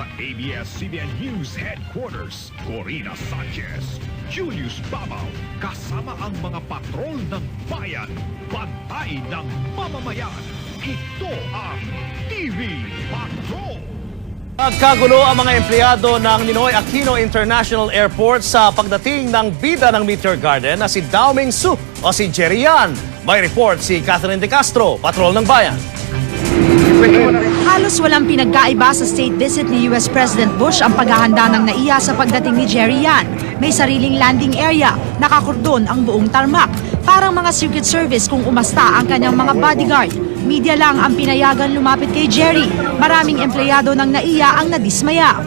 sa ABS-CBN News Headquarters, Corina Sanchez, Julius Babaw, kasama ang mga patrol ng bayan, bantay ng mamamayan. Ito ang TV Patrol! Nagkagulo ang mga empleyado ng Ninoy Aquino International Airport sa pagdating ng bida ng Meteor Garden na si Dao Ming Su o si Jerry Yan. May report si Catherine De Castro, Patrol ng Bayan. Halos walang pinagkaiba sa state visit ni US President Bush ang paghahanda ng NAIA sa pagdating ni Jerry Yan. May sariling landing area, nakakordon ang buong tarmac. Parang mga Secret Service kung umasta ang kanyang mga bodyguard. Media lang ang pinayagan lumapit kay Jerry. Maraming empleyado ng NAIA ang nadismaya.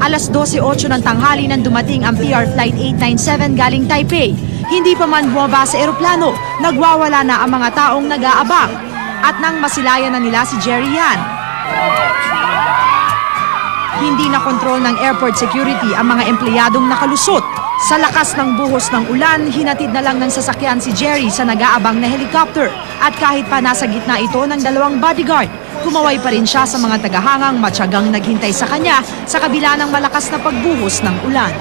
Alas 12:08 ng tanghali nang dumating ang PR Flight 897 galing Taipei. Hindi pa man bumaba sa eroplano, nagwawala na ang mga taong nag-aabang. At nang masilayan na nila si Jerry Yan, hindi na kontrol ng airport security ang mga empleyadong nakalusot. Sa lakas ng buhos ng ulan, hinatid na lang ng sasakyan si Jerry sa nag-aabang na helicopter. At kahit pa nasa gitna ito ng dalawang bodyguard, kumaway pa rin siya sa mga tagahangang matyagang naghintay sa kanya sa kabila ng malakas na pagbuhos ng ulan.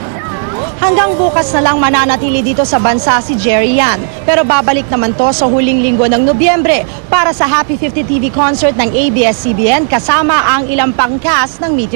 Hanggang bukas na lang mananatili dito sa bansa si Jerry Yan. Pero babalik naman to sa huling linggo ng Nobyembre para sa Happy 50 TV concert ng ABS-CBN kasama ang ilang pang cast ng Meteor